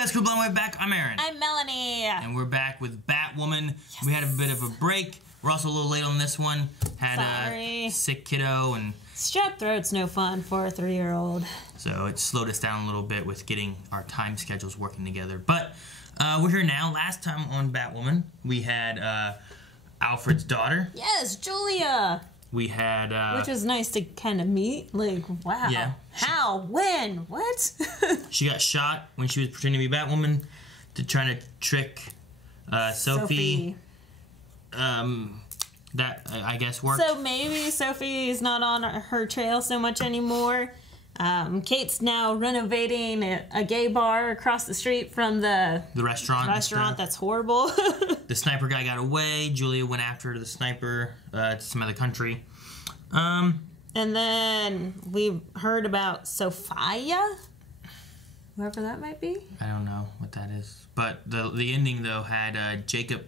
guys, Crew Blown Way back. I'm Aaron. I'm Melanie. And we're back with Batwoman. Yes. We had a bit of a break. We're also a little late on this one. Had a sick kiddo and strep throat's no fun for a 3-year-old. So it slowed us down a little bit with getting our time schedules working together. But we're here now. Last time on Batwoman, we had Alfred's daughter. Yes, Julia. We had which was nice to kind of meet. Like, wow. Yeah. How? When? What? She got shot when she was pretending to be Batwoman to try to trick Sophie. That I guess worked. So maybe Sophie's not on her trail so much anymore. Kate's now renovating a gay bar across the street from the restaurant. That's horrible. The sniper guy got away. Julia went after the sniper to some other country. And then we heard about Sophia, whoever that might be. I don't know what that is. But the ending, though, had Jacob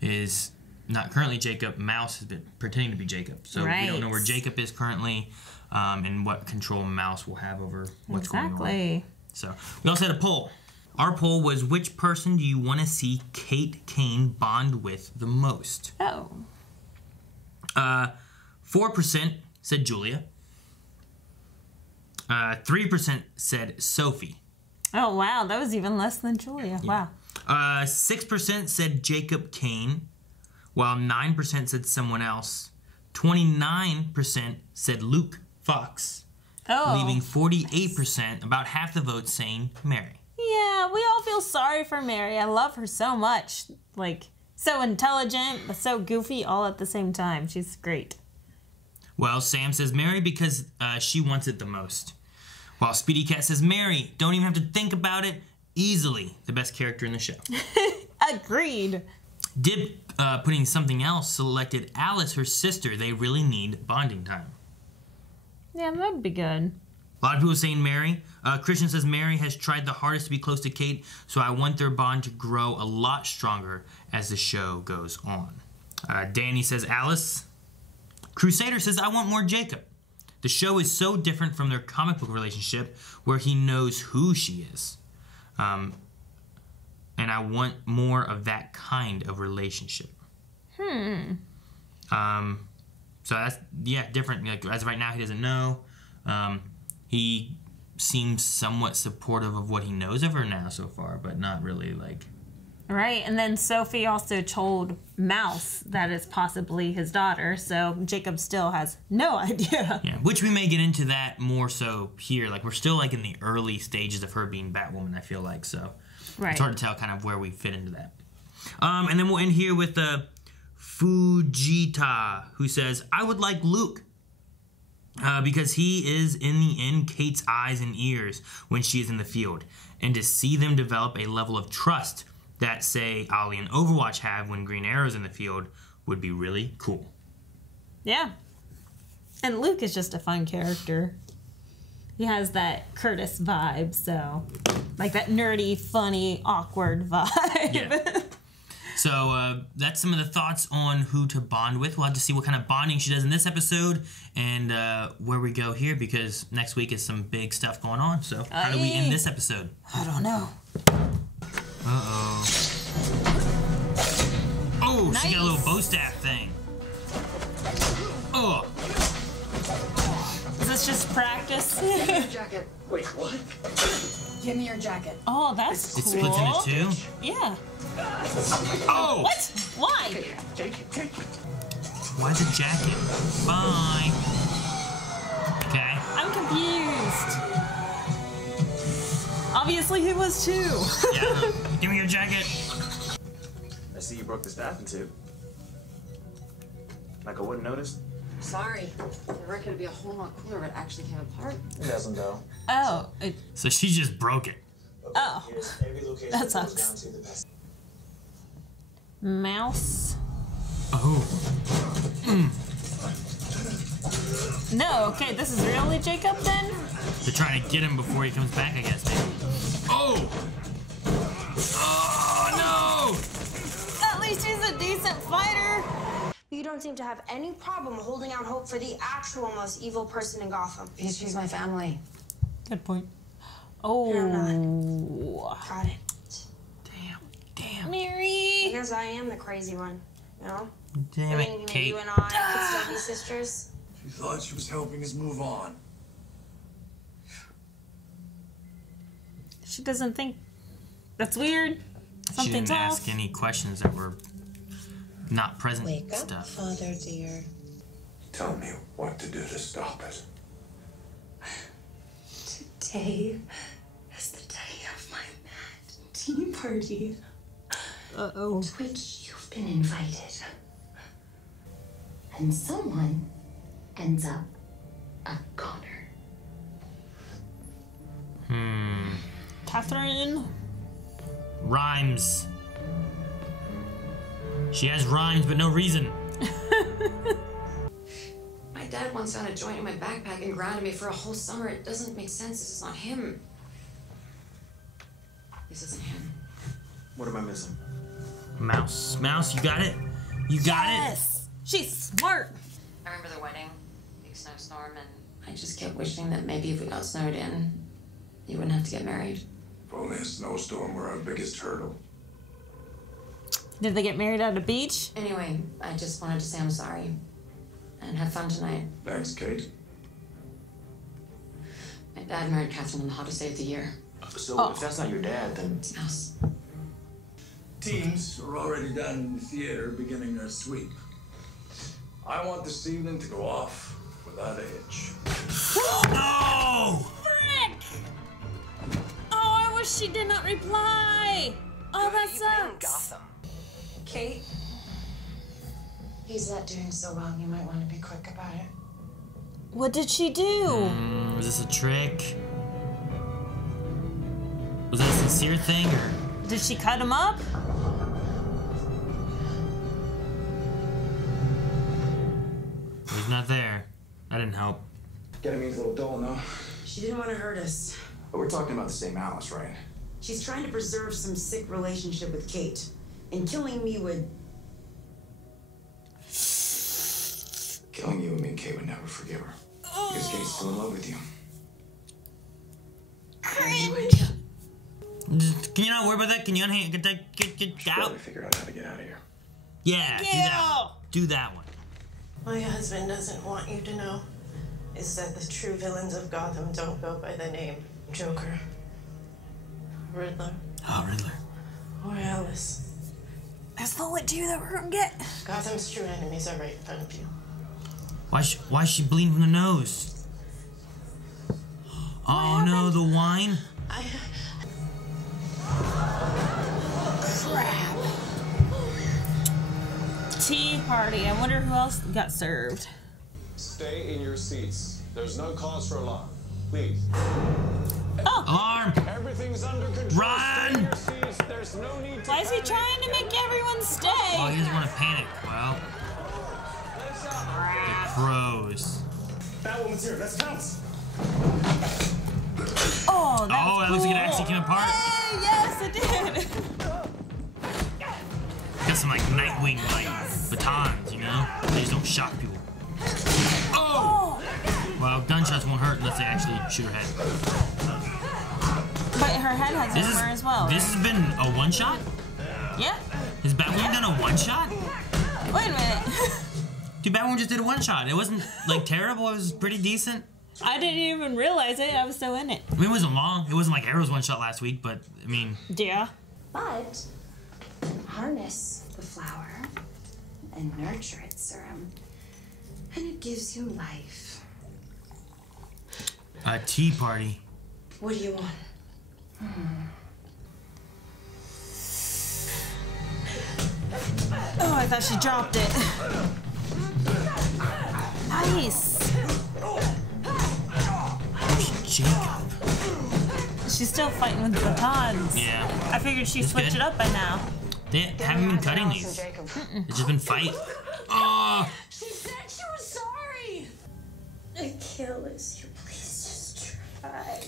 is not currently Jacob. Mouse has been pretending to be Jacob. So we don't know where Jacob is currently and what control Mouse will have over what's going on. So we also had a poll. Our poll was, which person do you want to see Kate Kane bond with the most? Oh. 4% said Julia. 3% said Sophie. Oh, wow. That was even less than Julia. Yeah. Wow. 6% said Jacob Kane, while 9% said someone else. 29% said Luke Fox, leaving 48%, about half the vote, saying Mary. Yeah, we all feel sorry for Mary. I love her so much. Like, so intelligent, but so goofy all at the same time. She's great. Well, Sam says Mary because she wants it the most. While Speedy Cat says Mary, don't even have to think about it, easily the best character in the show. Agreed. Dib, putting something else, selected Alice, her sister. They really need bonding time. Yeah, that'd be good. A lot of people saying Mary. Christian says Mary has tried the hardest to be close to Kate, so I want their bond to grow a lot stronger as the show goes on. Danny says Alice. Crusader says I want more Jacob. The show is so different from their comic book relationship where he knows who she is. And I want more of that kind of relationship. So that's, yeah, different. Like, as of right now, he doesn't know. He seems somewhat supportive of what he knows of her now so far, but not really, like... Right, and then Sophie also told Mouse that it's possibly his daughter, so Jacob still has no idea. Yeah, which we may get into that more so here. Like, we're still, like, in the early stages of her being Batwoman, I feel like, so... It's hard to tell kind of where we fit into that. And then we'll end here with Fujita, who says, I would like Luke. Because he is, in the end, Kate's eyes and ears when she is in the field. And to see them develop a level of trust that, say, Ollie and Overwatch have when Green Arrow's in the field would be really cool. Yeah. And Luke is just a fun character. He has that Curtis vibe, so... Like that nerdy, funny, awkward vibe. Yeah. So that's some of the thoughts on who to bond with. We'll have to see what kind of bonding she does in this episode and where we go here, because next week is some big stuff going on. So how do we end this episode? I don't know. Uh-oh. Oh, nice. She got a little bow staff thing. Oh. Is this just practice? Give me your jacket. Wait, what? Give me your jacket. Oh, that's cool. It splits into 2? Yeah. Oh! What? Why? Take it. Why the jacket? Bye. Okay. I'm confused. Obviously he was too. Yeah. Give me your jacket. I see you broke the staff in 2. Like I wouldn't notice. Sorry. The record would be a whole lot cooler if it actually came apart. It doesn't though. Oh. So she just broke it. Oh. That sucks. Mouse. Oh. No, okay, this is really Jacob then? They're trying to get him before he comes back, I guess, maybe. Oh! Oh, no! At least he's a decent fighter. You don't seem to have any problem holding out hope for the actual most evil person in Gotham. She's my family. Good point. Oh. Got it. Damn. Mary. Because I am the crazy one, you know? Damn Thinking it, that Kate. you and I could still be sisters. She thought she was helping us move on. She doesn't think that's weird. She Something's didn't off. ask any questions that were not present Wake up, stuff. Father dear. Tell me what to do to stop it. Today is the day of my mad tea party, Uh-oh. to which you've been invited. And someone ends up a goner. Catherine. Rhymes. She has rhymes, but no reason. My dad once found a joint in my backpack and grounded me for a whole summer. It doesn't make sense. This is not him. This isn't him. What am I missing? Mouse, you got it. You got Yes. She's smart. I remember the wedding, big snowstorm, and I just kept wishing that maybe if we got snowed in, you wouldn't have to get married. If only a snowstorm were our biggest hurdle. Did they get married at a beach? Anyway, I just wanted to say I'm sorry. And have fun tonight. Thanks, Kate. My dad married Catherine on the hottest day of the year. So if that's not your dad, then It's Mouse. Teams are already down in the theater beginning their sweep. I want this evening to go off without a hitch. it. No! Frick! Oh, I wish she did not reply. Oh, that sucks. Kate? He's not doing so well. You might want to be quick about it. What did she do? Was this a trick? Was that a sincere thing, or? Did she cut him up? He's not there. That didn't help. getting me a little dull, no? She didn't want to hurt us. But we're talking about the same Alice, right? She's trying to preserve some sick relationship with Kate. And killing me would... Killing you and me and Kate would never forgive her. Because Kate's still in love with you. Can you not worry about that? Can you get that? Get out? Probably figure out how to get out of here. Yeah, do that. Do that one. My husband doesn't want you to know is that the true villains of Gotham don't go by the name Joker, Riddler, Oh, Riddler. or Alice. That's the only two that we're gonna get. Gotham's true enemies are right in front of you. Why is she bleeding from the nose? Oh no, the wine. Crap. Tea party. I wonder who else got served. Stay in your seats. There's no cause for alarm. Please. Alarm! Everything's under control. Run! Stay in your seats. There's no need to Why is he panic. trying to make everyone stay? Oh, he doesn't want to panic. Well, the crows. Batwoman's here. Let's pounce. Oh, that Oh, was that looks like it cool. actually came apart. Hey, yes, it did. Got some like Nightwing like batons, you know? They just don't shock people. Oh! Well, gunshots won't hurt unless they actually shoot her head. But her head has armor as well. This has been a one shot? Yeah. Has Batwoman done a one shot? Wait a minute. Dude, Batwoman just did a one shot. It wasn't like terrible. It was pretty decent. I didn't even realize it. I was so in it. I mean, it wasn't long. It wasn't like Arrow's one shot last week, but I mean. Yeah. But harness the flower and nurture its serum, and it gives you life. A tea party. What do you want? Oh, I thought she dropped it. Nice. Jacob. She's still fighting with the batons. Yeah. I figured she'd It's switch good. it up by now. They haven't been cutting these. It's just been fight. Oh! She said she was sorry. I can't lose you. Please just try.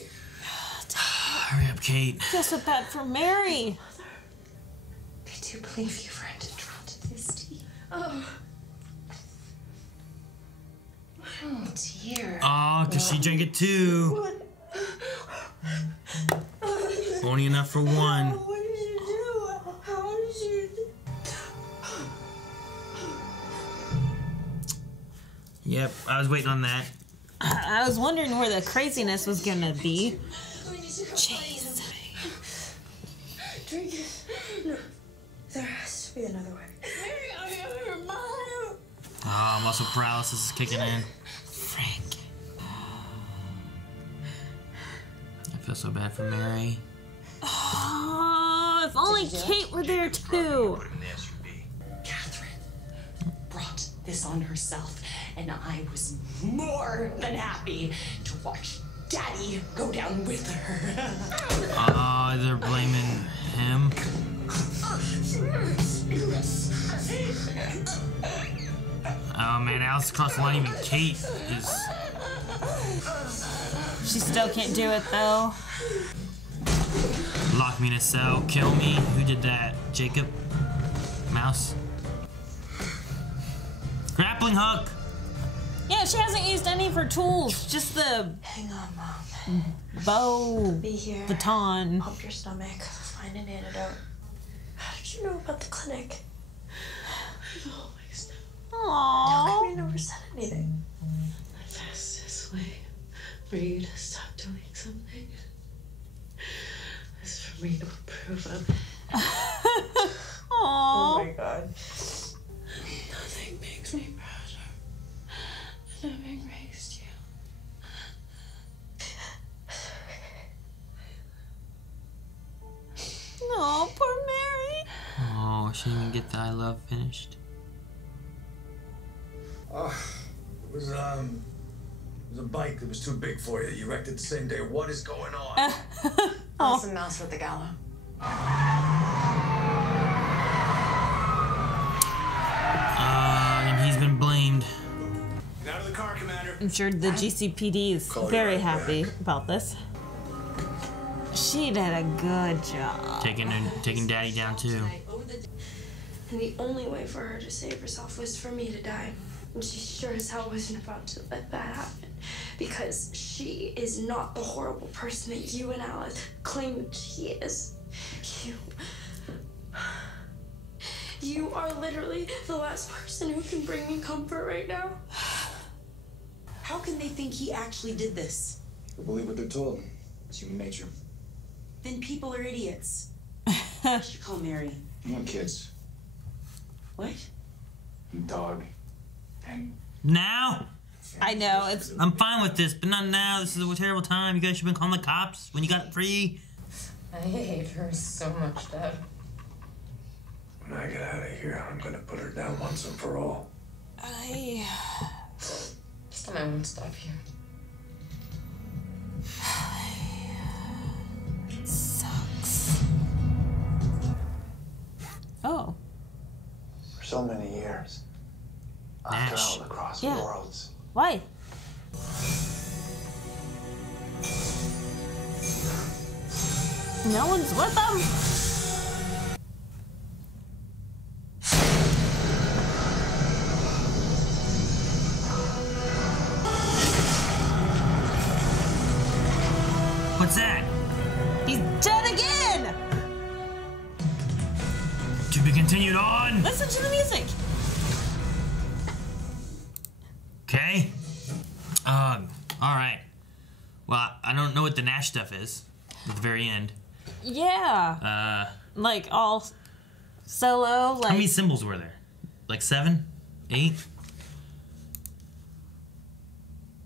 Hurry up, Kate. I feel so bad for Mary. I do believe you were drawn to this tea. Oh dear. Oh, because she drank it too. Only enough for one. What did you do? How did you... Yep, I was waiting on that. I was wondering where the craziness was gonna be. Jeez. Drink it. No. There has to be another way. Oh, muscle paralysis is kicking in. Frank. I feel so bad for Mary. Oh, if only Kate were there too. Catherine brought this on herself, and I was more than happy to watch Daddy go down with her. Oh, they're blaming him. Oh man, Alice across the line, even Kate is... She still can't do it though. Lock me in a cell, kill me. Who did that? Jacob? Mouse? Grappling hook! Yeah, she hasn't used any of her tools. Just the Hang on, Mom. bow, Be here. baton. Pump your stomach. Find an antidote. How did you know about the clinic? I've always known. How Aww. come you never said anything? The fastest way for you to stop doing something is for me to approve of it. Oh Aww. my God. Nothing makes me prouder than having raised you. Oh, poor Mary. Oh, she didn't even get the I love finished. It was a bike that was too big for you. You wrecked it the same day. What is going on? Awesome mouse with the gala. And he's been blamed. Get out of the car, Commander. I'm sure the GCPD is Call you very right happy back. about this. She did a good job. Taking Daddy down too. And the only way for her to save herself was for me to die. And she sure as hell wasn't about to let that happen. Because she is not the horrible person that you and Alice claim that she is. You are literally the last person who can bring me comfort right now. How can they think he actually did this? I believe what they're told. It's human nature. Then people are idiots. I should call Mary. I want kids. What? And dog. And Now? I know, it's... I'm fine with this, but not now. This is a terrible time. You guys should have been calling the cops when you got free. I hate her so much, Dad. When I get out of here, I'm gonna put her down once and for all. This time I won't stop here. Sucks. Oh. For so many years, I've Nash. traveled across Yeah. worlds. Why? No one's with them. What's that? He's dead again. To be continued on. Listen to the music. Okay. All right. Well, I don't know what the Nash stuff is at the very end. Yeah. Like all solo. Like How many symbols were there? Like 7? 8?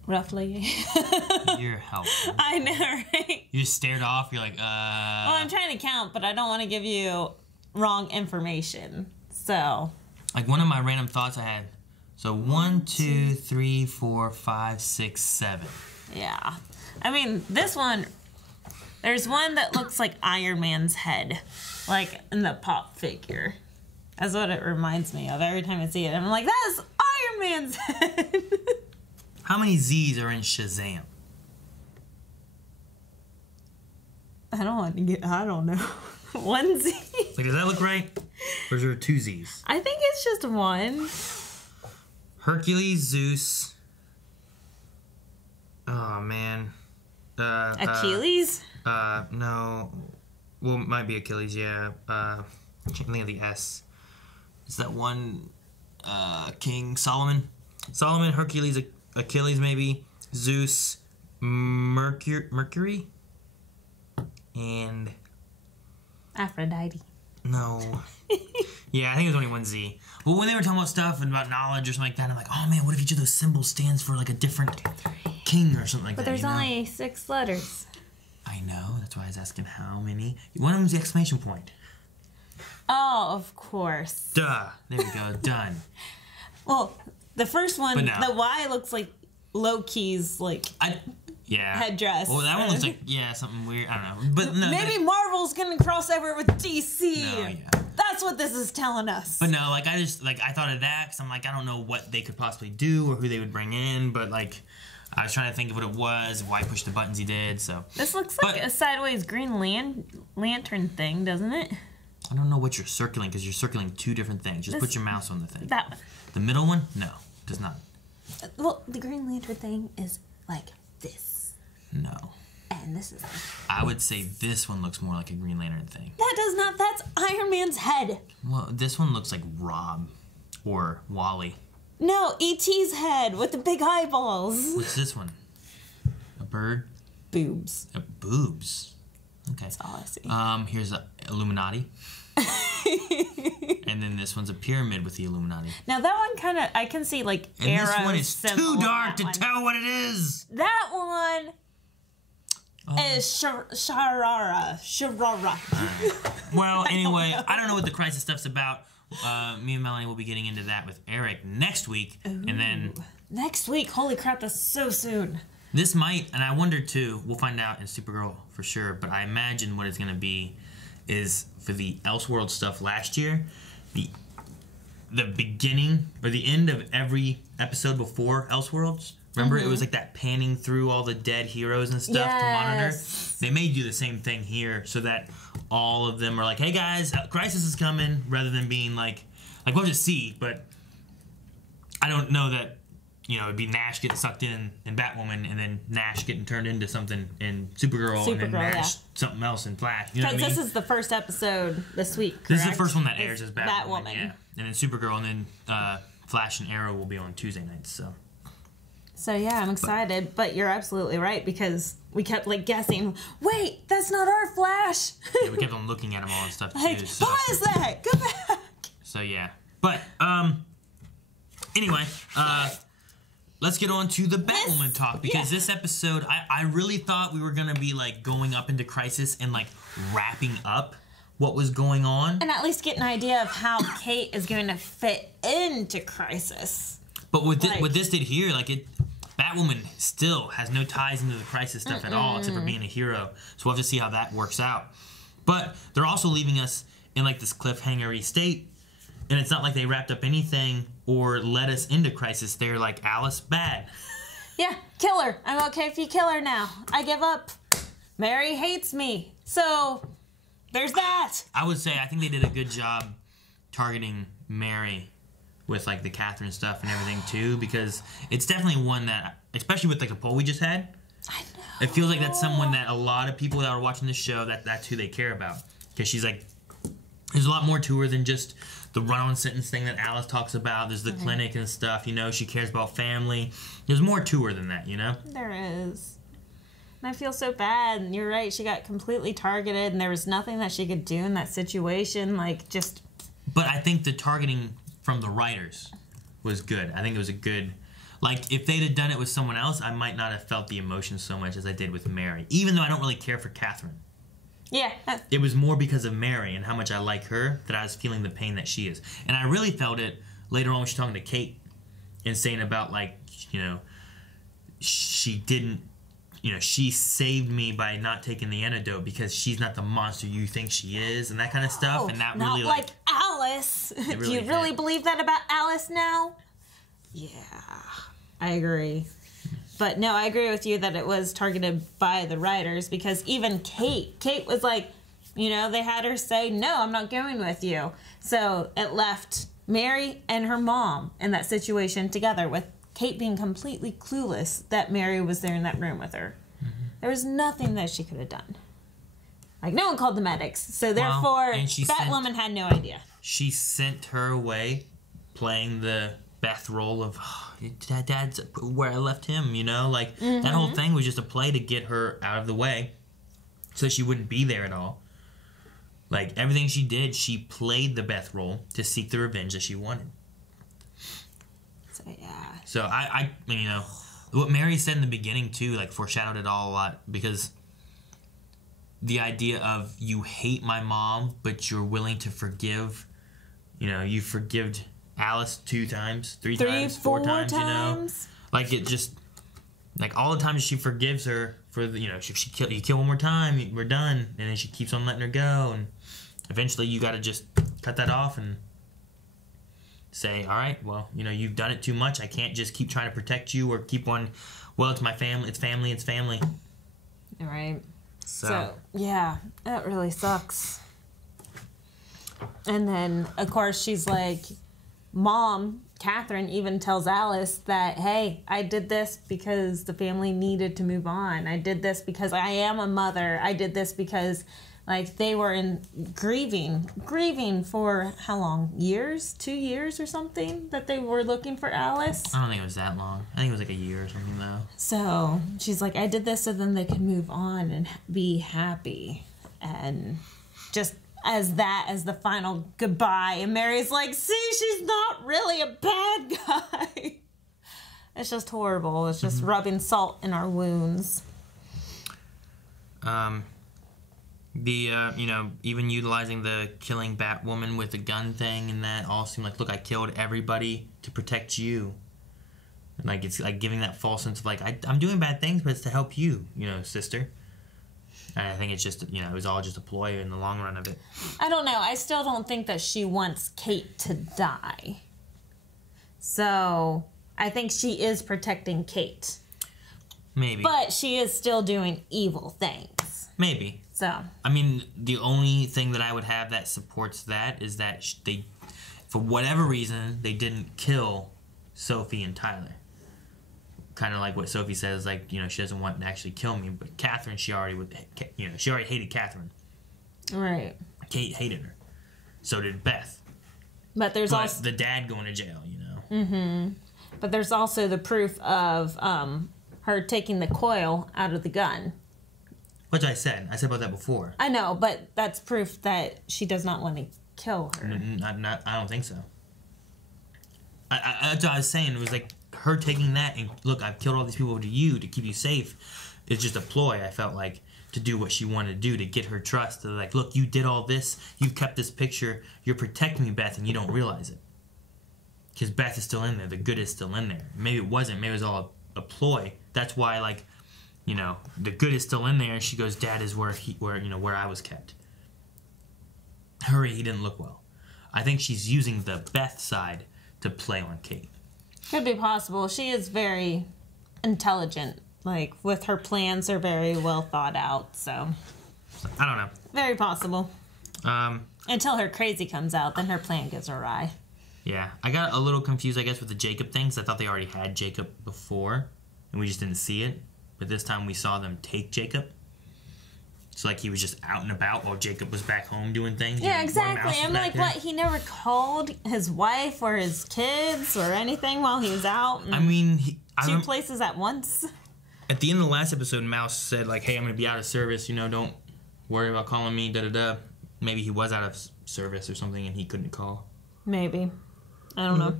roughly. You're helpful. I know, right? You just stared off. You're like, Well, I'm trying to count, but I don't want to give you wrong information. So. Like one of my random thoughts I had. So 1, 2, 3, 4, 5, 6, 7. Yeah. I mean, this one, there's one that looks like Iron Man's head, like in the pop figure. That's what it reminds me of every time I see it. I'm like, that's Iron Man's head. How many Z's are in Shazam? I don't know. One Z. Like, does that look right? Or is there 2 Z's? I think it's just one. Hercules, Zeus. Oh, man. Achilles? No. Well, it might be Achilles, yeah. I can't think of the S. It's that one King Solomon. Solomon, Hercules, Achilles maybe, Zeus, Mercury, and... Aphrodite. No. Yeah, I think it was only one Z. Well, when they were talking about stuff and about knowledge or something like that, I'm like, oh man, what if each of those symbols stands for like a different king or something like But that? there's only 6 letters. I know, that's why I was asking how many. One of them's the exclamation point. Oh, of course. Duh. There we go. Done. Well, the first one, No. the Y looks like Loki's headdress. Well, that one looks like, something weird. I don't know. But no. Maybe Marvel's gonna cross over with DC. No, yeah. That's what this is telling us. But no, like, I thought of that because I'm like, I don't know what they could possibly do or who they would bring in, but like, I was trying to think of what it was, why he pushed the buttons he did, so. This looks like a sideways Green Lantern thing, doesn't it? I don't know what you're circling because you're circling 2 different things. Just put your mouse on the thing. That one. The middle one? No, does not. Well, the Green Lantern thing is like this. No. And this is... I would say this one looks more like a Green Lantern thing. That does not. That's Iron Man's head. Well, this one looks like Rob or Wally. No, E.T.'s head with the big eyeballs. What's this one? A bird? Boobs. Boobs. Okay. That's all I see. Here's a Illuminati. And then this one's a pyramid with the Illuminati. Now that one kind of, I can see like and arrows. This one is too dark to tell what it is. That one is Sharara. Well, anyway, I don't know what the crisis stuff's about. Me and Melanie will be getting into that with Eric next week. Ooh. And then... Next week? Holy crap, that's so soon. This might, and I wonder too, we'll find out in Supergirl for sure, but I imagine what it's going to be is for the Elseworld stuff last year, the beginning or the end of every episode before Elseworlds. Remember, it was like that panning through all the dead heroes and stuff to monitor. They may do the same thing here so that all of them are like, hey guys, crisis is coming, rather than being like we'll just see, but I don't know that, it'd be Nash getting sucked in Batwoman and then Nash getting turned into something in Supergirl and then Nash something else in Flash. You know what I mean? This is the first episode this week, correct? This is the first one that airs as Batwoman. Yeah. And then Supergirl and then Flash and Arrow will be on Tuesday nights, So yeah, I'm excited, but you're absolutely right because we kept guessing, wait, that's not our Flash. Yeah, we kept on looking at them all and stuff too. What is that? Go back. So yeah. But anyway, let's get on to the Batwoman talk because this episode, I really thought we were gonna be going up into Crisis and wrapping up what was going on, and at least get an idea of how Kate is going to fit into Crisis. But what this did here, Batwoman still has no ties into the Crisis stuff at all, except for being a hero. So we'll have to see how that works out. But they're also leaving us in this cliffhanger-y state, and it's not like they wrapped up anything or led us into Crisis. They're like, Alice, bad. Yeah, kill her. I'm okay if you kill her now. I give up. Mary hates me. So, there's that. I would say I think they did a good job targeting Mary with the Catherine stuff and everything too, because it's definitely one that, especially with the poll we just had, I know. It feels like that's someone that a lot of people that are watching this show, that's who they care about, because she's there's a lot more to her than just the run-on sentence thing that Alice talks about. There's the clinic and stuff, she cares about family. There's more to her than that, There is. And I feel so bad, and you're right, she got completely targeted, and there was nothing that she could do in that situation, just... But I think the targeting from the writers was good. I think it was a good... if they'd have done it with someone else, I might not have felt the emotion so much as I did with Mary, even though I don't really care for Catherine. Yeah. It was more because of Mary and how much I like her that I was feeling the pain that she is. And I really felt it later on when she's talking to Kate and saying about, she didn't... she saved me by not taking the antidote because she's not the monster you think she is and that kind of stuff. And that not really, like Alice. Really Do you really believe that about Alice now? Yeah, I agree. But no, I agree with you that it was targeted by the writers because even Kate was they had her say, no, I'm not going with you. So it left Mary and her mom in that situation together with Kate being completely clueless that Mary was there in that room with her. There was nothing that she could have done. Like, no one called the medics. So, therefore, Batwoman had no idea. She sent her away playing the Beth role of, oh, Dad's where I left him, you know? Like, that whole thing was just a play to get her out of the way so she wouldn't be there at all. Like, everything she did, she played the Beth role to seek the revenge that she wanted. So, yeah. So, I you know, what Mary said in the beginning, too, like, foreshadowed it all a lot, because the idea of you hate my mom, but you're willing to forgive, you know, you forgived Alice 2 times, 3 times, 4 times, you know? Like, it just, like, all the times she forgives her for, the, you know, you kill one more time, we're done, and then she keeps on letting her go, and eventually you gotta just cut that off and say, all right, well, you know, you've done it too much, I can't just keep trying to protect you or keep on, well, it's my family, it's family, it's family. All right. So, yeah, that really sucks. And then, of course, she's like, Mom, Catherine, even tells Alice that, hey, I did this because the family needed to move on. I did this because I am a mother. I did this because, like, they were in grieving for how long? Years? 2 years or something that they were looking for Alice? I don't think it was that long. I think it was like a year or something, though. So she's like, I did this so then they could move on and be happy. And just as the final goodbye. And Mary's like, see, she's not really a bad guy. It's just horrible. It's just rubbing salt in our wounds. You know, even utilizing the killing Batwoman with the gun thing and that all seemed like, look, I killed everybody to protect you. And like, it's like giving that false sense of like, I'm doing bad things, but it's to help you, you know, sister. And I think it's just, you know, it was all just a ploy in the long run of it. I don't know. I still don't think that she wants Kate to die. So I think she is protecting Kate. Maybe. But she is still doing evil things. Maybe. So. I mean, the only thing that I would have that supports that is that they, for whatever reason, they didn't kill Sophie and Tyler. Kind of like what Sophie says, like, you know, she doesn't want to actually kill me, but Catherine, she already hated Catherine. Right. Kate hated her. So did Beth. But there's also the dad going to jail, you know. Mm-hmm. But there's also the proof of her taking the coil out of the gun. Which I said about that before. I know, but that's proof that she does not want to kill her. I don't think so. That's what I was saying. It was like her taking that and, look, I've killed all these people to you to keep you safe. It's just a ploy, I felt like, to do what she wanted to do, to get her trust. To like, look, you did all this. You've kept this picture. You're protecting me, Beth, and you don't realize it. Because Beth is still in there. The good is still in there. Maybe it wasn't. Maybe it was all a ploy. That's why, like, you know, the good is still in there. And she goes, Dad is where I was kept. Hurry, he didn't look well. I think she's using the Beth side to play on Kate. Could be possible. She is very intelligent. Like, with her plans are very well thought out, so. I don't know. Very possible. Until her crazy comes out, then her plan goes awry. Yeah. I got a little confused, I guess, with the Jacob thing, because I thought they already had Jacob before, and we just didn't see it. But this time we saw them take Jacob. So, like, he was just out and about while Jacob was back home doing things. Yeah, exactly. I'm like, what? He never called his wife or his kids or anything while he was out? I mean, two places at once? At the end of the last episode, Mouse said, like, hey, I'm going to be out of service. You know, don't worry about calling me, da-da-da. Maybe he was out of service or something and he couldn't call. Maybe. I don't know.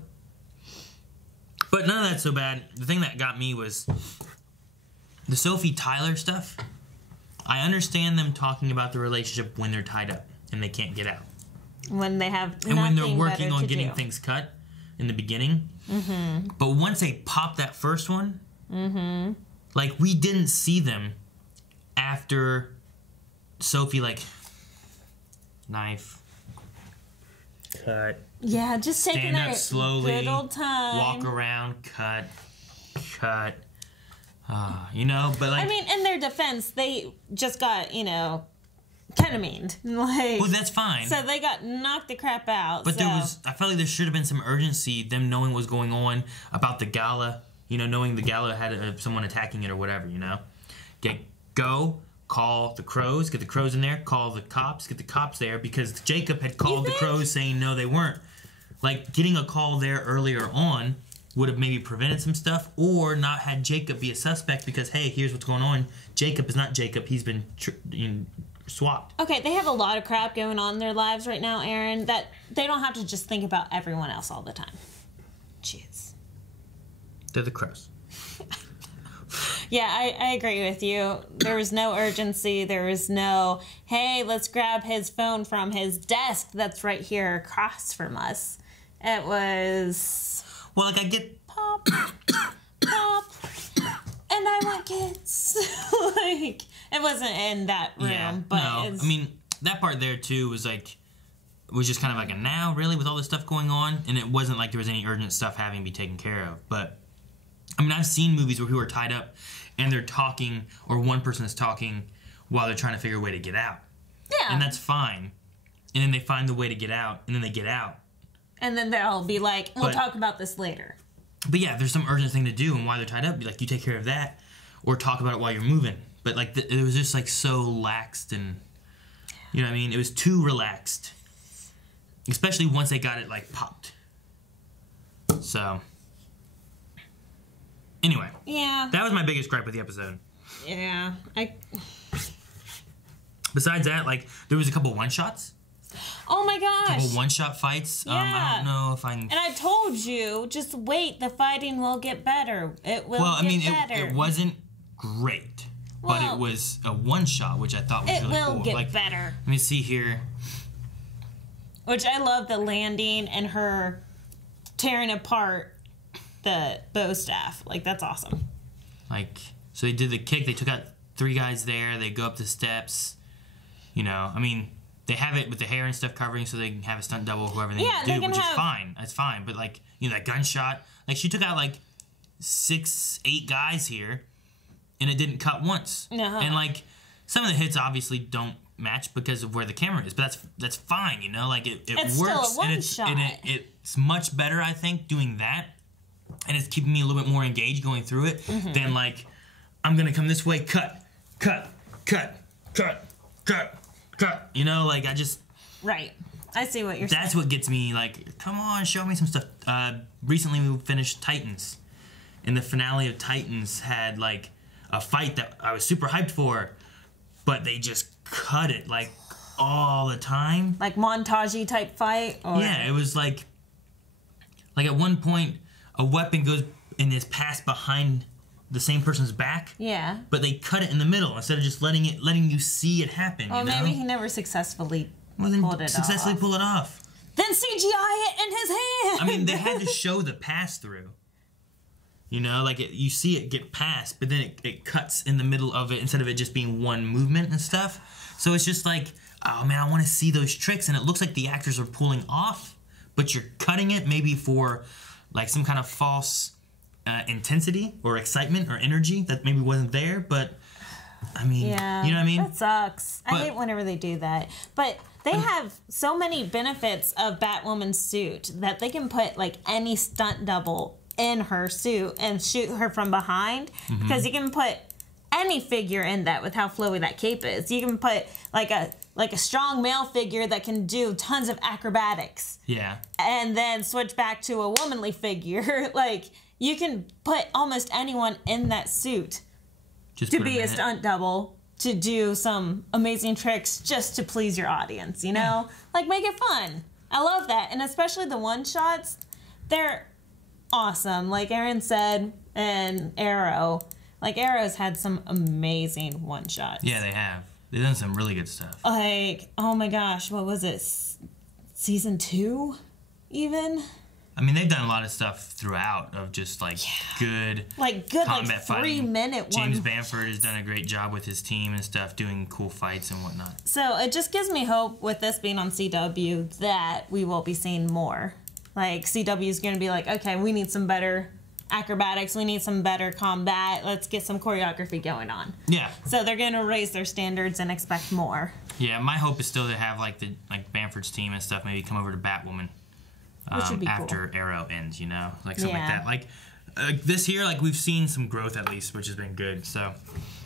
But none of that's so bad. The thing that got me was the Sophie Tyler stuff. I understand them talking about the relationship when they're tied up and they can't get out. When they have and when they're nothing working on getting do. things cut in the beginning. Mm-hmm. But once they pop that first one, like, we didn't see them after Sophie, like, knife, cut. Yeah, just taking their slowly, good old time. Walk around, cut. You know, but like, I mean, in their defense, they just got, you know, ketamine. Like, well, that's fine. So they got knocked the crap out. But I felt like there should have been some urgency, them knowing what was going on about the gala. You know, knowing the gala had someone attacking it or whatever. You know, go call the crows, get the crows in there, call the cops, get the cops there, because Jacob had called the crows saying no, they weren't. Like, getting a call there earlier on would have maybe prevented some stuff, or not had Jacob be a suspect because, hey, here's what's going on. Jacob is not Jacob. He's been swapped. Okay, they have a lot of crap going on in their lives right now, Aaron, that they don't have to just think about everyone else all the time. Jeez. They're the crows. Yeah, I agree with you. There was no urgency. There was no, hey, let's grab his phone from his desk that's right here across from us. It was... Well, like, I get... Pop, pop, and I want kids. Like, it wasn't in that room, but no. it's... I mean, that part there, too, was like... was just kind of like a now, really, with all this stuff going on. And it wasn't like there was any urgent stuff having to be taken care of. But, I mean, I've seen movies where people are tied up and they're talking, or one person is talking while they're trying to figure a way to get out. Yeah. And that's fine. And then they find the way to get out, and then they get out. And then they'll be like, we'll talk about this later. But yeah, there's some urgent thing to do, and while they're tied up, be like, you take care of that, or talk about it while you're moving. But like, it was just like so laxed, and you know what I mean? It was too relaxed. Especially once they got it like popped. So, anyway. Yeah. That was my biggest gripe with the episode. Yeah. Besides that, like, there was a couple one-shots. Oh my gosh. A couple one-shot fights. Yeah. I don't know if I can... And I told you, just wait, the fighting will get better. It will get better. It wasn't great. But it was a one-shot, which I thought was really cool. It will get better. Let me see here. Which I love the landing and her tearing apart the bow staff. Like, that's awesome. Like, so they did the kick. They took out 3 guys there. They go up the steps. You know, I mean, they have it with the hair and stuff covering so they can have a stunt double, whoever they need to do, which is fine. That's fine. But, like, you know, that gunshot. Like, she took out, like, 6, 8 guys here, and it didn't cut once. And, like, some of the hits obviously don't match because of where the camera is, but that's fine, you know, like it's works, still a one-shot. and it's much better, I think, doing that, and it's keeping me a little bit more engaged going through it than like, I'm gonna come this way, cut, you know, like I just right. I see what you're saying. That's what gets me like, come on, show me some stuff. Recently we finished Titans, and the finale of Titans had like a fight that I was super hyped for, but they just cut it like all the time, like montage-y type fight. Or... Yeah, it was like at one point a weapon goes and is passed behind the same person's back. Yeah, but they cut it in the middle instead of just letting you see it happen. Well, you know? maybe he never successfully pulled it off. Then CGI it in his hand. I mean, they had to show the pass through. You know, like you see it get passed, but then it cuts in the middle of it instead of it just being one movement and stuff. So it's just like, oh man, I want to see those tricks. And it looks like the actors are pulling off, but you're cutting it maybe for like some kind of false intensity or excitement or energy that maybe wasn't there. But I mean, yeah, you know what I mean? That sucks. I hate whenever they do that. But they have so many benefits of Batwoman's suit that they can put like any stunt double in her suit and shoot her from behind, because you can put any figure in that with how flowy that cape is. You can put like a strong male figure that can do tons of acrobatics. Yeah. And then switch back to a womanly figure. Like, you can put almost anyone in that suit to be a stunt double, to do some amazing tricks just to please your audience, you know? Yeah. Like, make it fun. I love that. And especially the one-shots, they're awesome. Like Aaron said, and Arrow. Like, Arrow's had some amazing one-shots. Yeah, they have. They've done some really good stuff. Like, oh my gosh, what was it? Season 2, even? I mean, they've done a lot of stuff throughout of just, like, good combat fighting. 3-minute one. James Bamford has done a great job with his team and stuff, doing cool fights and whatnot. So, it just gives me hope with this being on CW that we will be seeing more. Like, CW is going to be like, okay, we need some better acrobatics. We need some better combat. Let's get some choreography going on. Yeah. So they're going to raise their standards and expect more. Yeah, my hope is still to have, like, Bamford's team and stuff maybe come over to Batwoman after cool. Arrow ends, you know? Like, something like that. Like, this year, like, we've seen some growth at least, which has been good. So,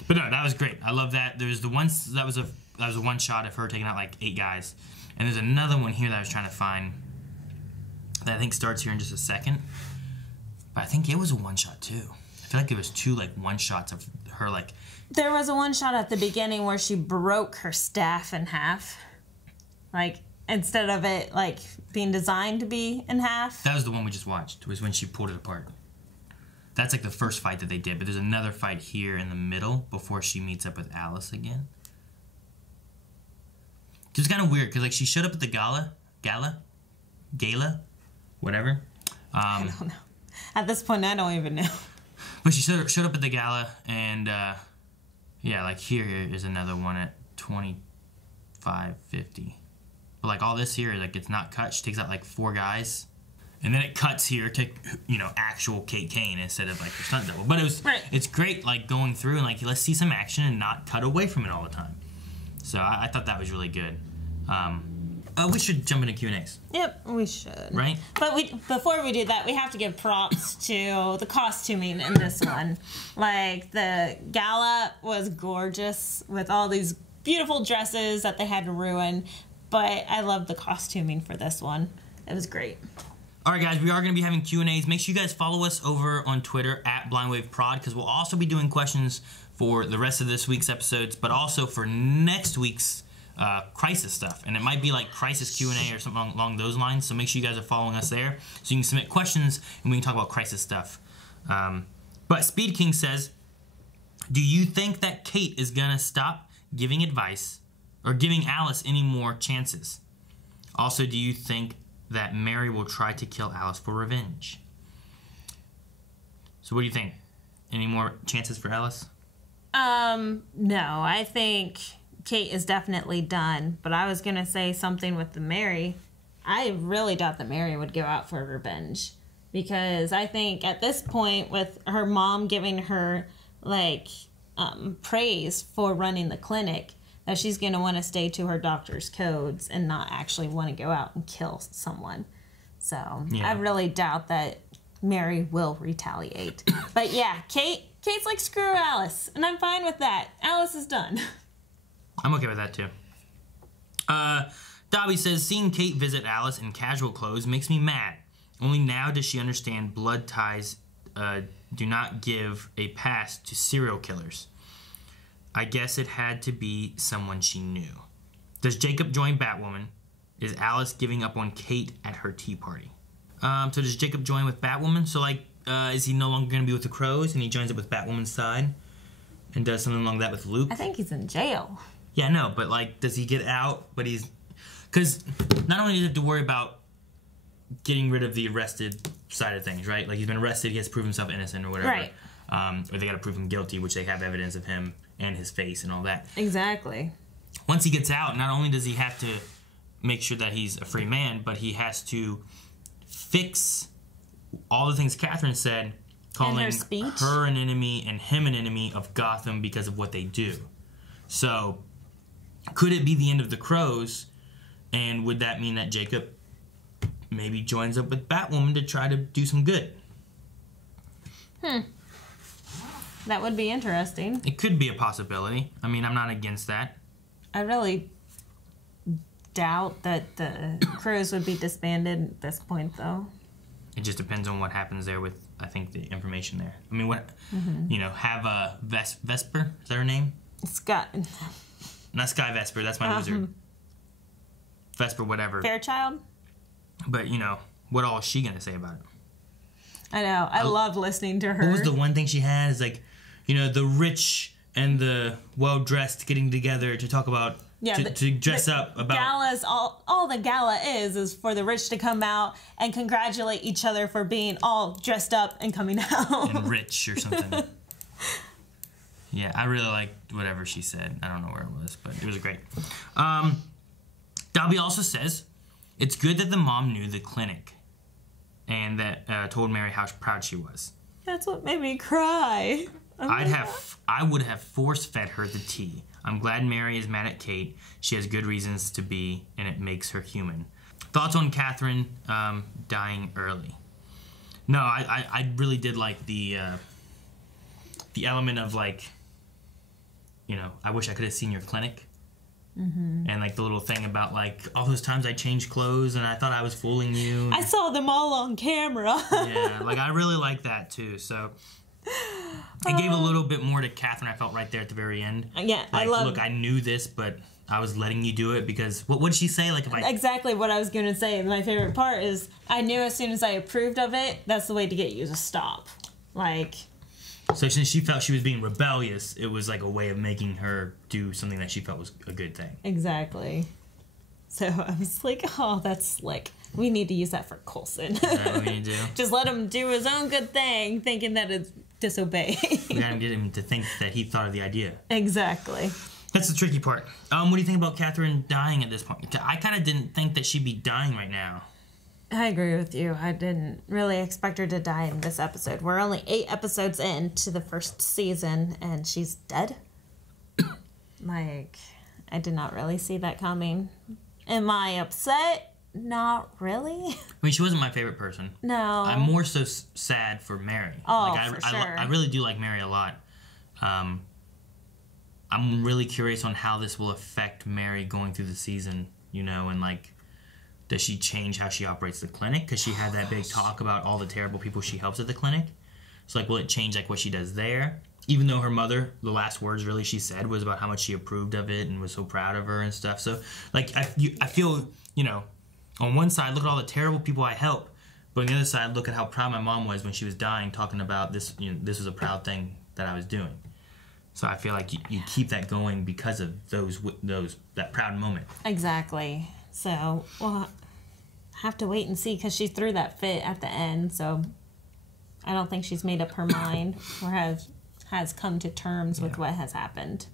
But no, that was great. I love that. There's the one that was a one shot of her taking out like 8 guys, and there's another one here that I was trying to find that I think starts here in just a second. But I think it was a one shot too. I feel like it was 2 like one shots of her like. There was a one shot at the beginning where she broke her staff in half, like instead of it like being designed to be in half. That was the one we just watched. Was when she pulled it apart. That's like the first fight that they did, but there's another fight here in the middle before she meets up with Alice again. It's kind of weird because like she showed up at the gala, whatever. I don't know. At this point, I don't even know. But she showed up at the gala, and yeah, like here is another one at 25.50. But like all this here, like it's not cut. She takes out like 4 guys. And then it cuts here to, you know, actual Kate Kane instead of like her stunt double. But it's great, like going through and like let's see some action and not cut away from it all the time. So I thought that was really good. We should jump into Q&As. Yep, we should. Right? But before we do that, we have to give props to the costuming in this one. Like the gala was gorgeous with all these beautiful dresses that they had to ruin. But I love the costuming for this one. It was great. All right, guys, we are going to be having Q&As. Make sure you guys follow us over on Twitter at BlindWaveProd because we'll also be doing questions for the rest of this week's episodes, but also for next week's Crisis stuff. And it might be like Crisis Q&A or something along those lines, so make sure you guys are following us there so you can submit questions and we can talk about Crisis stuff. But Speed King says, do you think that Kate is going to stop giving advice or giving Alice any more chances? Also, do you think that Mary will try to kill Alice for revenge? So what do you think? Any more chances for Alice? No, I think Kate is definitely done, but I was going to say something with the Mary. I really doubt that Mary would go out for revenge because I think at this point with her mom giving her like praise for running the clinic, that she's going to want to stay to her doctor's codes and not actually want to go out and kill someone. So yeah. I really doubt that Mary will retaliate. But yeah, Kate's like, screw Alice, and I'm fine with that. Alice is done. I'm okay with that too. Dobby says, seeing Kate visit Alice in casual clothes makes me mad. Only now does she understand blood ties do not give a pass to serial killers. I guess it had to be someone she knew. Does Jacob join Batwoman? Is Alice giving up on Kate at her tea party? So does Jacob join with Batwoman? So like, is he no longer going to be with the Crows and he joins up with Batwoman's side and does something along that with Luke? I think he's in jail. Yeah, no, but like, does he get out? But he's, because not only does he have to worry about getting rid of the arrested side of things, right? Like he's been arrested, he has to prove himself innocent or whatever. Right. Or they got to prove him guilty, which they have evidence of him and his face and all that. Exactly. Once he gets out, not only does he have to make sure that he's a free man, but he has to fix all the things Catherine said, calling her an enemy and him an enemy of Gotham because of what they do. So, could it be the end of the Crows? And would that mean that Jacob maybe joins up with Batwoman to try to do some good? That would be interesting. It could be a possibility. I mean, I'm not against that. I really doubt that the Crows would be disbanded at this point, though. It just depends on what happens there with, I think, the information there. I mean, what, you know, have a Vesper, is that her name? Scott. Not Sky Vesper, that's my loser. Vesper, whatever. Fairchild? But, you know, what all is she going to say about it? I know. I love listening to her. What was the one thing she had? Is like, you know, the rich and the well-dressed getting together to talk about, to dress up about. Galas, all the gala is for the rich to come out and congratulate each other for being all dressed up and coming out. And rich or something. Yeah, I really liked whatever she said. I don't know where it was, but it was great. Dobby also says, it's good that the mom knew the clinic and that told Mary how proud she was. That's what made me cry. I would have force-fed her the tea. I'm glad Mary is mad at Kate. She has good reasons to be, and it makes her human. Thoughts on Catherine dying early? No, I really did like the element of like you know, I wish I could have seen your clinic. And like the little thing about like all those times I changed clothes and I thought I was fooling you. I saw them all on camera. Yeah, like I really like that too. So it gave a little bit more to Catherine. I felt right there at the very end. Yeah, like, look, I knew this, but I was letting you do it because what did she say? Like if I exactly what I was gonna say. My favorite part is I knew as soon as I approved of it, that's the way to get you to stop. Like. So since she felt she was being rebellious, it was like a way of making her do something that she felt was a good thing. Exactly. So I was like, oh, that's slick. We need to use that for Coulson. Is that what we need to do? Just let him do his own good thing, thinking that it's disobeying. We gotta get him to think that he thought of the idea. Exactly. That's the tricky part. What do you think about Catherine dying at this point? I kind of didn't think that she'd be dying right now. I agree with you. I didn't really expect her to die in this episode. We're only 8 episodes into the first season, and she's dead. Like, I did not really see that coming. Am I upset? Not really. I mean, she wasn't my favorite person. No. I'm more so sad for Mary. Oh, like, for sure. I really do like Mary a lot. I'm really curious on how this will affect Mary going through the season, you know, and like, does she change how she operates the clinic? Because she had that big talk about all the terrible people she helps at the clinic. So, like, will it change, like, what she does there? Even though her mother, the last words really she said was about how much she approved of it and was so proud of her and stuff. So, like, I feel, you know, on one side, look at all the terrible people I help. But on the other side, look at how proud my mom was when she was dying, talking about this, you know, this was a proud thing that I was doing. So I feel like you keep that going because of that proud moment. Exactly. So, well, have to wait and see because she threw that fit at the end. So I don't think she's made up her mind or has come to terms with what has happened.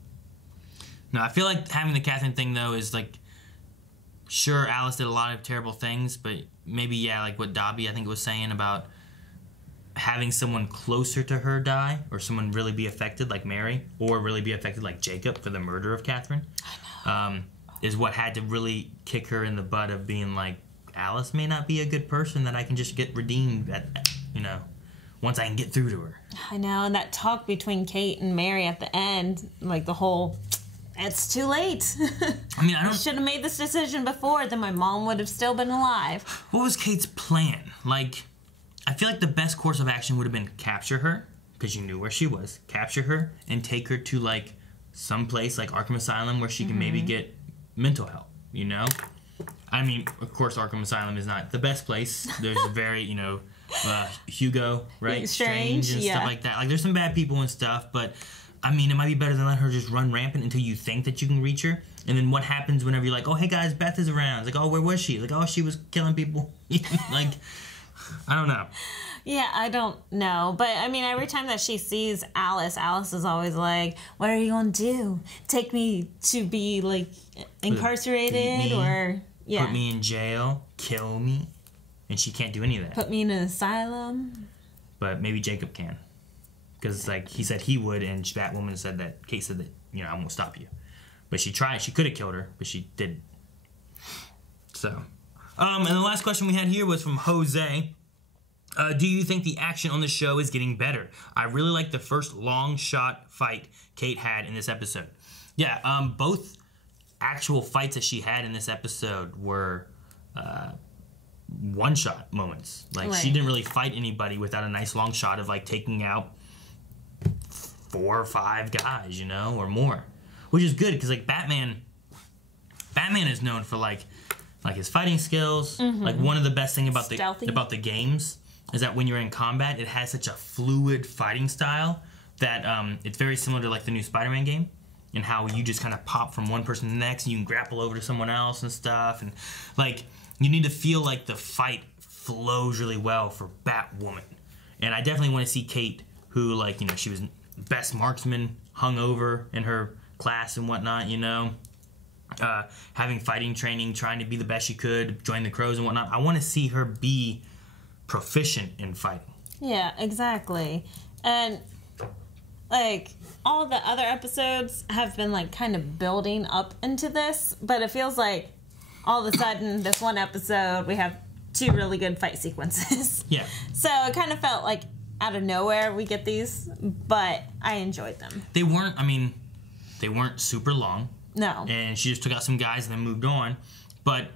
No, I feel like having the Catherine thing though is like, sure, Alice did a lot of terrible things, but maybe like what Dobby I think was saying about having someone closer to her die or someone really be affected like Mary or really be affected like Jacob for the murder of Catherine. I know. Is what had to really kick her in the butt of being like, Alice may not be a good person that I can just get redeemed at, you know, once I can get through to her. I know, and that talk between Kate and Mary at the end, like the whole, it's too late. I mean, I should have made this decision before, then my mom would have still been alive. What was Kate's plan? Like, I feel like the best course of action would have been capture her, because you knew where she was, capture her, and take her to, like, some place like Arkham Asylum where she can maybe get mental help, you know? I mean, of course, Arkham Asylum is not the best place. There's a very, you know, Hugo, right? Strange and stuff like that. Like, there's some bad people and stuff, but, I mean, it might be better than let her just run rampant until you think that you can reach her. And then what happens whenever you're like, oh, hey, guys, Beth is around. It's like, oh, where was she? Like, oh, she was killing people. Like, I don't know. Yeah, I don't know. But, I mean, every time that she sees Alice, Alice is always like, what are you going to do? Take me to be, like, incarcerated or... Yeah. Put me in jail, kill me, and she can't do any of that. Put me in an asylum. But maybe Jacob can. Because, like, he said he would, and Batwoman said that, Kate said that, you know, I won't stop you. But she tried. She could have killed her, but she didn't. So. And the last question we had here was from Jose. Do you think the action on the show is getting better? I really like the first long shot fight Kate had in this episode. Yeah, both actual fights that she had in this episode were one-shot moments. Like, she didn't really fight anybody without a nice long shot of, like, taking out 4 or 5 guys, you know, or more. Which is good, because, like, Batman is known for, like his fighting skills. Like, one of the best things about the games is that when you're in combat, it has such a fluid fighting style that it's very similar to, like, the new Spider-Man game. And how you just kind of pop from one person to the next and you can grapple over to someone else and stuff. And, like, you need to feel like the fight flows really well for Batwoman. And I definitely want to see Kate, who, like, you know, she was best marksman, hungover in her class and whatnot, you know. Having fighting training, trying to be the best she could, join the Crows and whatnot. I want to see her be proficient in fighting. Yeah, exactly. And... like, all the other episodes have been, like, kind of building up into this, but it feels like all of a sudden, this one episode, we have 2 really good fight sequences. Yeah. So it kind of felt like out of nowhere we get these, but I enjoyed them. They weren't, I mean, they weren't super long. No. And she just took out some guys and then moved on. But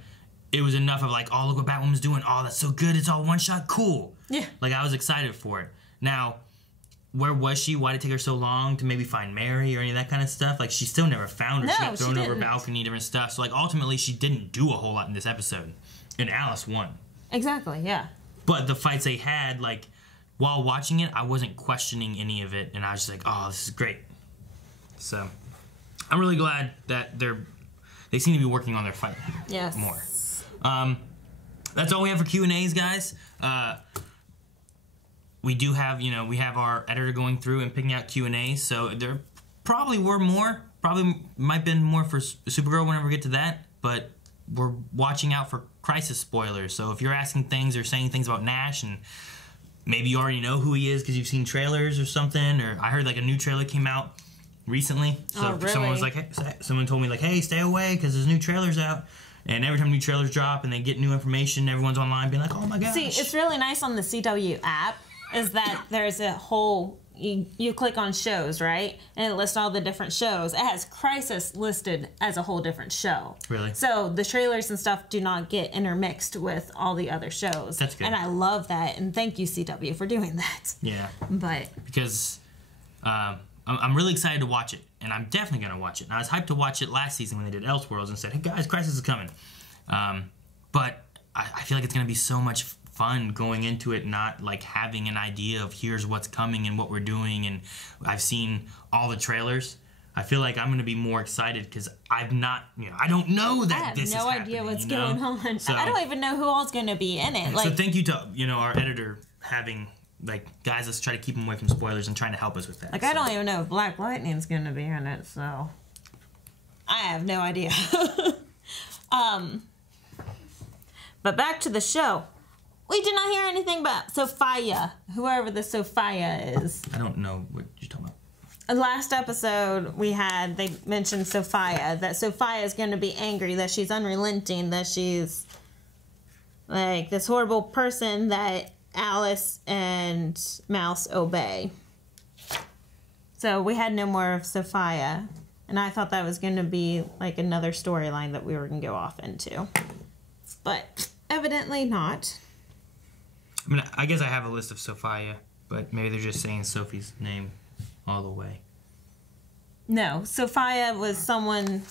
it was enough of like, oh, look what Batwoman's doing. Oh, that's so good. It's all one shot. Cool. Yeah. Like, I was excited for it. Now, where was she? Why did it take her so long to maybe find Mary or any of that kind of stuff? Like, she still never found her. No, she got thrown she over a didn't. balcony, different stuff. So, like, ultimately, she didn't do a whole lot in this episode. And Alice won. Exactly, yeah. But the fights they had, like, while watching it, I wasn't questioning any of it. And I was just like, oh, this is great. So, I'm really glad that they seem to be working on their fight more. That's all we have for Q&As, guys. We do have, we have our editor going through and picking out Q&As, so there probably were more. Probably might have been more for Supergirl whenever we get to that, but we're watching out for Crisis spoilers. So if you're asking things or saying things about Nash, and maybe you already know who he is because you've seen trailers or something, or I heard like a new trailer came out recently. So really? someone was like, hey, someone told me like, hey, stay away because there's new trailers out. And every time new trailers drop and they get new information, everyone's online being like, oh my gosh. See, it's really nice on the CW app is that there's a whole, you click on shows, right? And it lists all the different shows. It has Crisis listed as a whole different show. Really? So the trailers and stuff do not get intermixed with all the other shows. That's good. And I love that. And thank you, CW, for doing that. Yeah. But because I'm really excited to watch it, and I'm definitely going to watch it. And I was hyped to watch it last season when they did Elseworlds and said, hey guys, Crisis is coming. But I feel like it's going to be so much fun going into it, not like having an idea of here's what's coming and what we're doing. And I've seen all the trailers. I feel like I'm going to be more excited because I've not, I don't know that this is happening. I have no idea what's going on. So, I don't even know who all's going to be in it. So thank you to, our editor having, like, guys, let's try to keep them away from spoilers and trying to help us with that. Like, I don't even know if Black Lightning's going to be in it, so I have no idea. But back to the show. We did not hear anything about Sophia, whoever the Sophia is. I don't know what you're talking about. Last episode they mentioned Sophia, that Sophia is going to be angry, that she's unrelenting, that she's like this horrible person that Alice and Mouse obey. So we had no more of Sophia, and I thought that was going to be like another storyline that we were going to go off into. But evidently not. I mean, I guess I have a list of Sophia, but maybe they're just saying Sophie's name all the way. No, Sophia was someone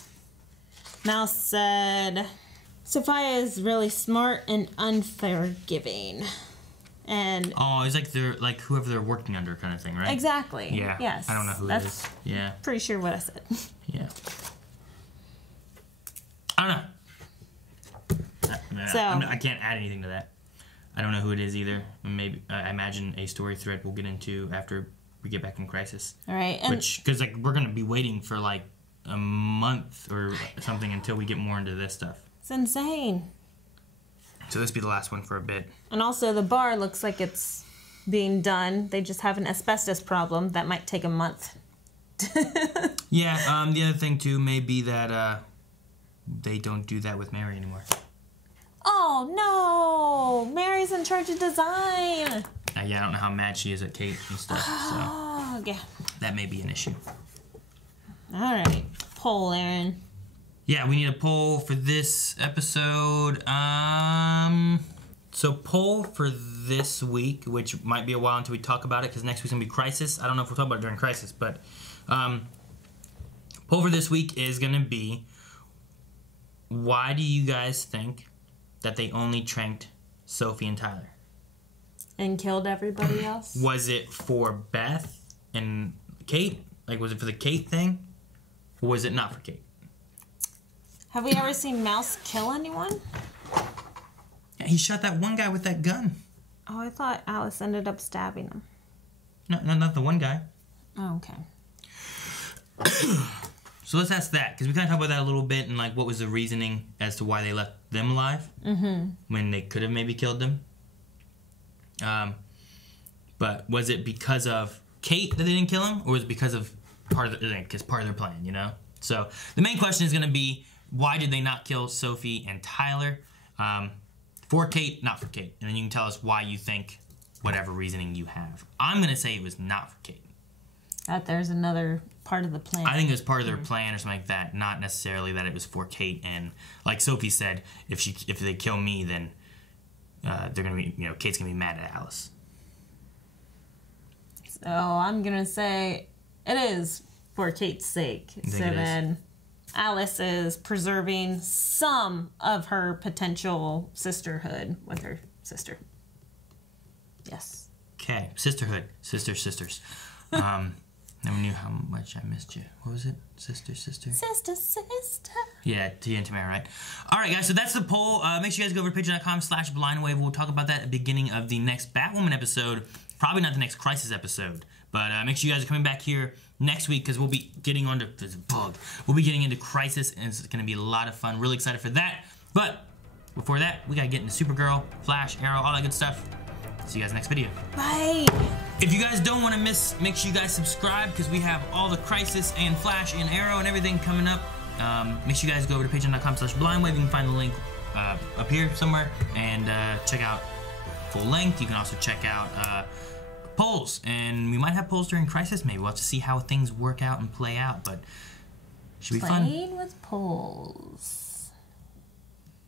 Mouse said Sophia is really smart and unforgiving. And it's like they're like whoever they're working under kind of thing, right? Exactly. Yeah. Yes. I don't know who it is. Yeah. Pretty sure what I said. Yeah. I don't know. So I can't add anything to that. I don't know who it is either. Maybe I imagine a story thread we'll get into after we get back in Crisis. All right. Because like we're gonna be waiting for like a month or something until we get more into this stuff. It's insane. So this will be the last one for a bit. And also the bar looks like it's being done. They just have an asbestos problem that might take a month. Yeah. The other thing too may be that they don't do that with Mary anymore. Oh no! Mary's in charge of design. Yeah, I don't know how mad she is at Kate and stuff. Oh, yeah. That may be an issue. All right, poll, Aaron. Yeah, we need a poll for this episode. So poll for this week, which might be a while until we talk about it, because next week's gonna be Crisis. I don't know if we'll talk about it during Crisis, but poll for this week is gonna be: why do you guys think that they only tranked Sophie and Tyler? And killed everybody else? Was it for Beth and Kate? Like, was it for the Kate thing? Or was it not for Kate? Have we ever seen Mouse kill anyone? Yeah, he shot that one guy with that gun. Oh, I thought Alice ended up stabbing him. No, not the one guy. Oh, okay. So let's ask that, because we kind of talked about that a little bit, and like what was the reasoning as to why they left them alive when they could have maybe killed them. But was it because of Kate that they didn't kill him, or was it because of part of their plan, you know? So the main question is going to be, why did they not kill Sophie and Tyler? For Kate, not for Kate. And then you can tell us why you think whatever reasoning you have. I'm going to say it was not for Kate. That there's another part of the plan. I think it was part of their plan or something like that. Not necessarily that it was for Kate. And like Sophie said, if they kill me, then they're gonna be, Kate's gonna be mad at Alice. So I'm gonna say it is for Kate's sake. So then Alice is preserving some of her potential sisterhood with her sister. Yes. Okay, sisterhood, sisters. Never knew how much I missed you. What was it? Sister. Sister. Yeah, Tia and Tamara, right? All right, guys, so that's the poll. Make sure you guys go over to patreon.com/blindwave. We'll talk about that at the beginning of the next Batwoman episode. Probably not the next Crisis episode, but make sure you guys are coming back here next week because we'll be getting onto this bug. We'll be getting into Crisis, and it's going to be a lot of fun. Really excited for that. But before that, we got to get into Supergirl, Flash, Arrow, all that good stuff. See you guys next video. Bye. If you guys don't want to miss, make sure you guys subscribe because we have all the Crisis and Flash and Arrow and everything coming up. Make sure you guys go over to patreon.com/blindwave. You can find the link up here somewhere and check out full length. You can also check out polls, and we might have polls during Crisis. Maybe we'll have to see how things work out and play out, but it should be fun. Playing with polls.